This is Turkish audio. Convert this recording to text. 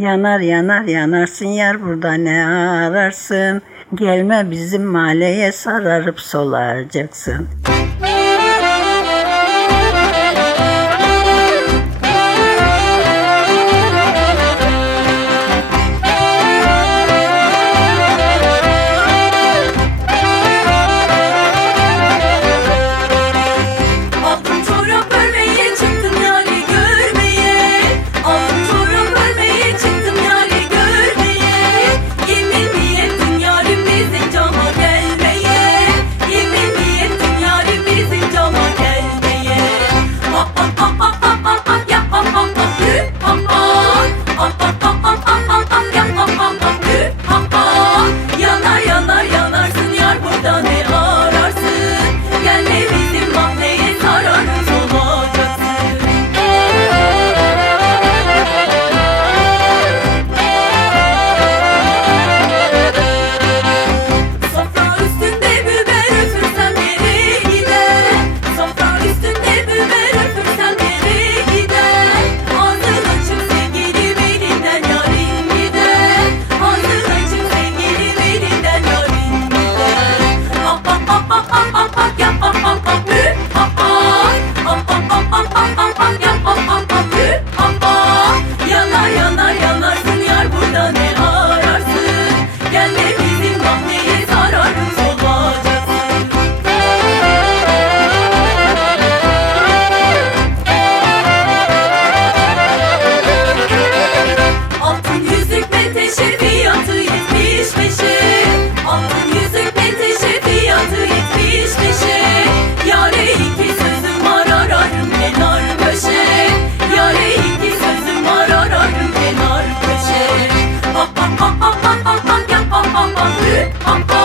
Yanar yanar yanarsın yer burada ne ararsın? Gelme bizim mahalleye sararıp solacaksın. pum, pum.